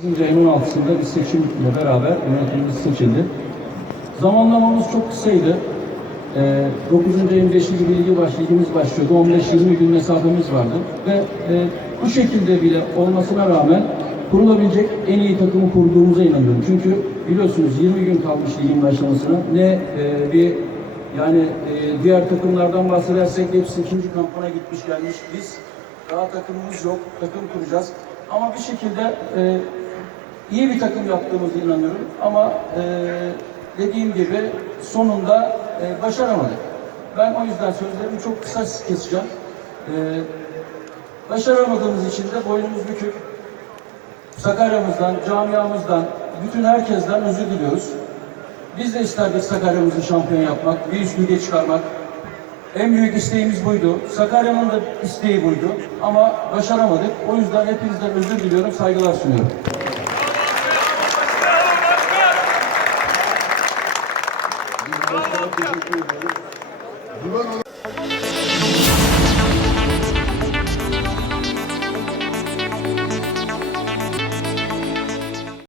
8. ayın 16'sında bir seçimle beraber yönetimimiz seçildi. Zamanlamamız çok kısaydı. Ee, 9. ayın 5. gibi ligi baş, ligimiz başlıyordu. 15-20 gün mesafemiz vardı. Ve e, bu şekilde bile olmasına rağmen kurulabilecek en iyi takımı kurduğumuza inanıyorum. Çünkü biliyorsunuz 20 gün kalmış ligin başlamasına. Ne e, bir yani e, diğer takımlardan bahsedersek hepsi ikinci kampına gitmiş gelmiş. Biz daha takımımız yok. Takım kuracağız. Ama bir şekilde e, iyi bir takım yaptığımıza inanıyorum. Ama e, dediğim gibi sonunda e, başaramadık. Ben o yüzden sözlerimi çok kısa keseceğim. E, başaramadığımız için de boynumuz bükük. Sakarya'mızdan, camiamızdan, bütün herkesten özür diliyoruz. Biz de isterdik Sakarya'mızı şampiyon yapmak, bir üst lige çıkarmak. En büyük isteğimiz buydu. Sakarya'nın da isteği buydu. Ama başaramadık. O yüzden hepinizden özür diliyorum, saygılar sunuyorum. Divan